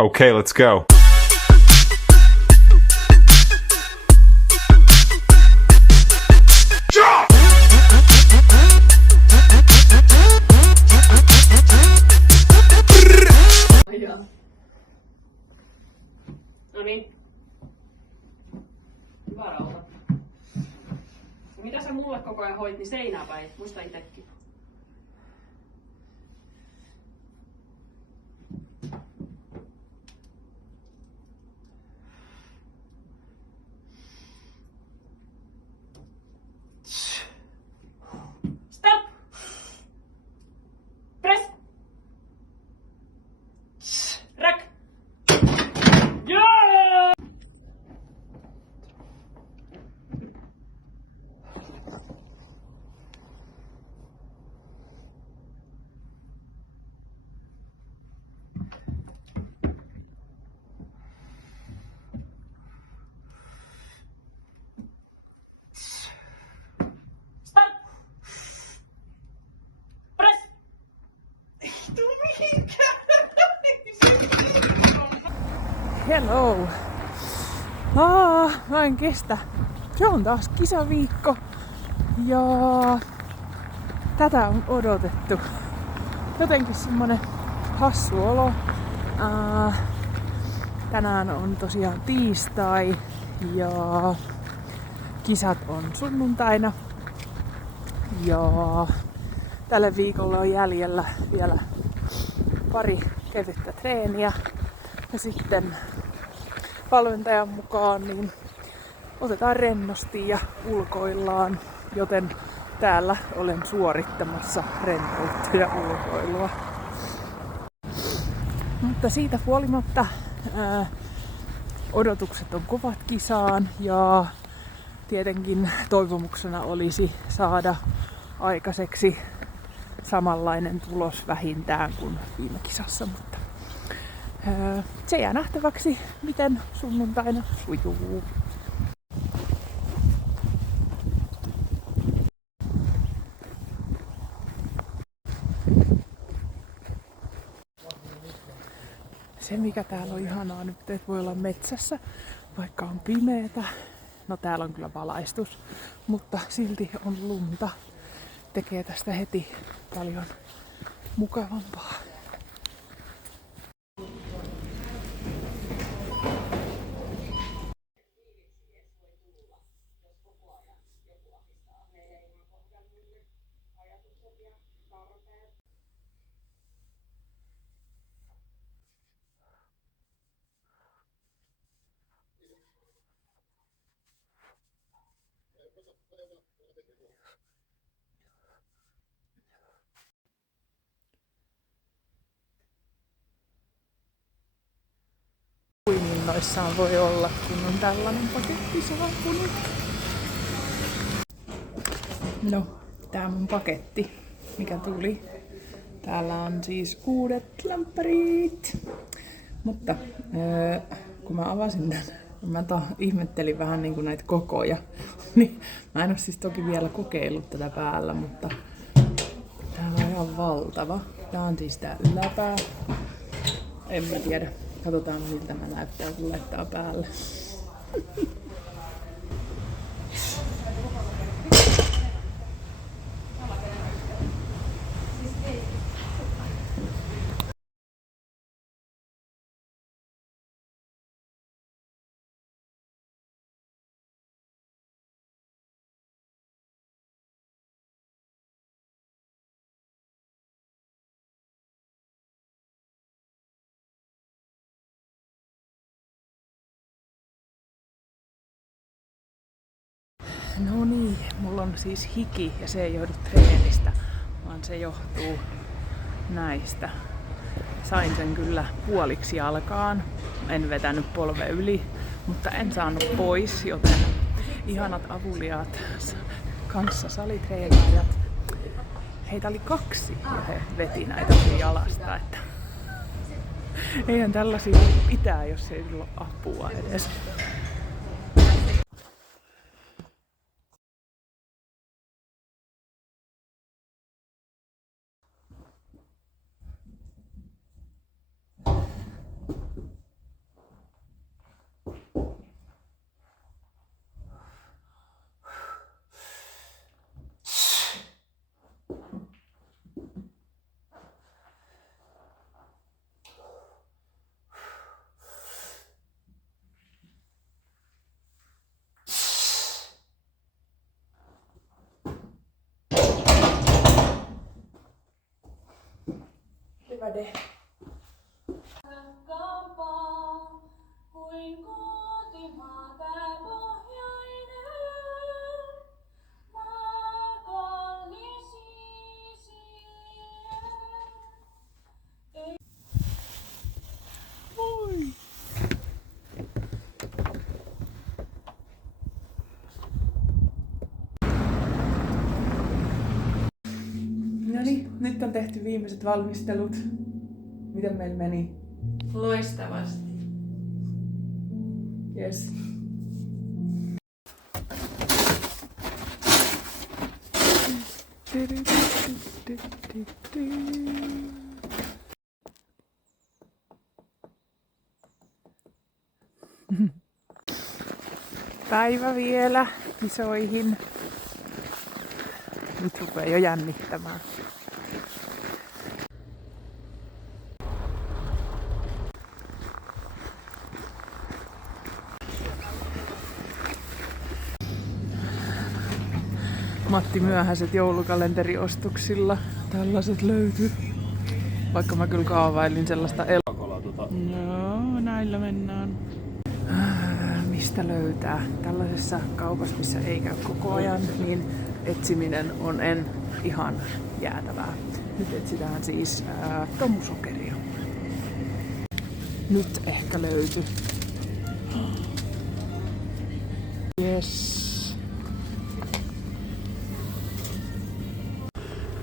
Okay, let's go. No niin. Hyvä rauha. Mitä sä mulle koko ajan hoit, niin seinää päin. Muista itekin. Stop! Press! Rack! Yeah! Stop! Press! Hello! Mä en kestä. Se on taas kisaviikko ja tätä on odotettu. Jotenkin semmonen hassu olo. Tänään on tosiaan tiistai ja kisat on sunnuntaina. Ja tälle viikolle on jäljellä vielä pari kevyttä treeniä. Ja sitten valmentajan mukaan niin otetaan rennosti ja ulkoillaan, joten täällä olen suorittamassa rennoutta ja ulkoilua. Mutta siitä huolimatta odotukset on kovat kisaan ja tietenkin toivomuksena olisi saada aikaiseksi samanlainen tulos vähintään kuin viime kisassa, mutta se jää nähtäväksi, miten sunnuntaina sujuu. Se mikä täällä on ihanaa nyt, että voi olla metsässä, vaikka on pimeetä. No täällä on kyllä valaistus, mutta silti on lunta. Tekee tästä heti paljon mukavampaa. Kuin innoissaan voi olla, kun on tällainen paketti saapunut. No, tää mun paketti, mikä tuli. Täällä on siis uudet lämpärit. Mutta kun mä avasin tän, mä ihmettelin vähän niinku näitä kokoja. Niin, mä en oo siis toki vielä kokeillut tätä päällä, mutta täällä on ihan valtava. Tää on siis tää yläpää. En mä tiedä. Katsotaan miltä mä näyttää, kun laittaa päälle. No niin, mulla on siis hiki ja se ei johdu treenistä, vaan se johtuu näistä. Sain sen kyllä puoliksi jalkaan, en vetänyt polve yli, mutta en saanut pois, joten ihanat avuliaat kanssa salitreenaajat. Heitä oli 2 ja he veti näitä jalasta, että eihän tällaisia pitää, jos ei sillä ole apua edes. päde. Kuin kotimaa tää pohjainen, maakollis isien. Moi! Noniin, nyt on tehty viimeiset valmistelut. Miten meillä meni? Loistavasti. Yes. Päivä vielä kisoihin. Nyt rupeaa jo jännittämään. Matti myöhäiset joulukalenteriostoksilla. Tällaiset löytyy. Vaikka mä kyllä kaavailin sellaista No, näillä mennään. Mistä löytää? Tällaisessa kaupassa, missä ei käy koko ajan, niin etsiminen on ihan jäätävää. Nyt etsitään siis tomusokeria. Nyt ehkä löytyy. Yes.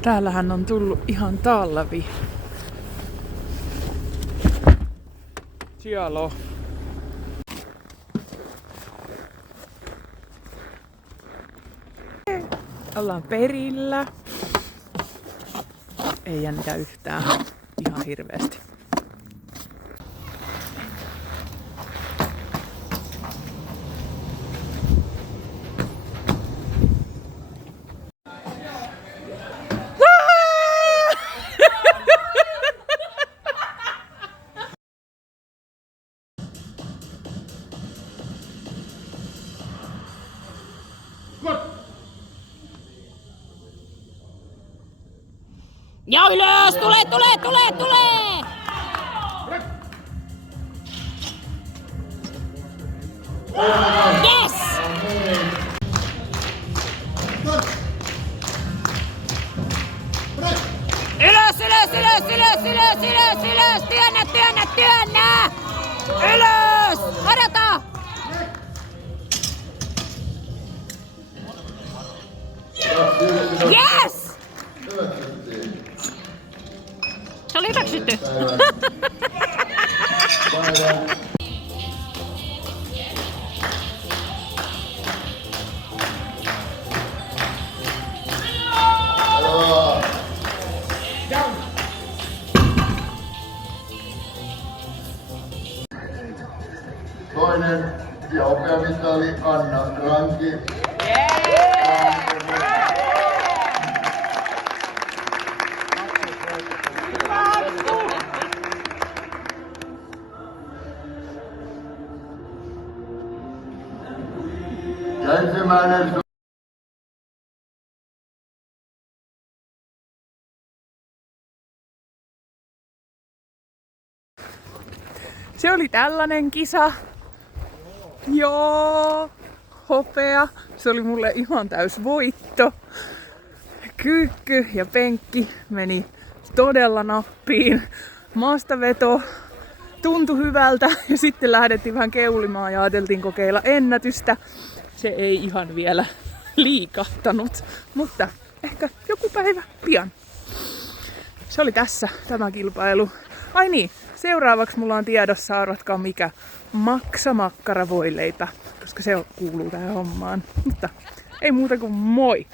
Täällähän on tullut ihan talvi. Siellä. Ollaan perillä. Ei jännitä yhtään. Ihan hirveästi. Ja ylös! Tule! Yes! Ylös! Työnnä! Ylös! Odota! Yes! Se oli hyväksytty. Toinen ja hopeamitali Anna Ranki. Ja ensimmäinen Se oli tällainen kisa. Joo, hopea. Se oli mulle ihan täys voitto. Kyykky ja penkki meni todella nappiin. Maastaveto tuntui hyvältä ja sitten lähdettiin vähän keulimaan ja ajateltiin kokeilla ennätystä. Se ei ihan vielä liikahtanut, mutta ehkä joku päivä pian. Se oli tässä tämä kilpailu. Ai niin, seuraavaksi mulla on tiedossa, arvatkaa mikä, maksamakkara voileipä, koska se kuuluu tähän hommaan. Mutta ei muuta kuin moi!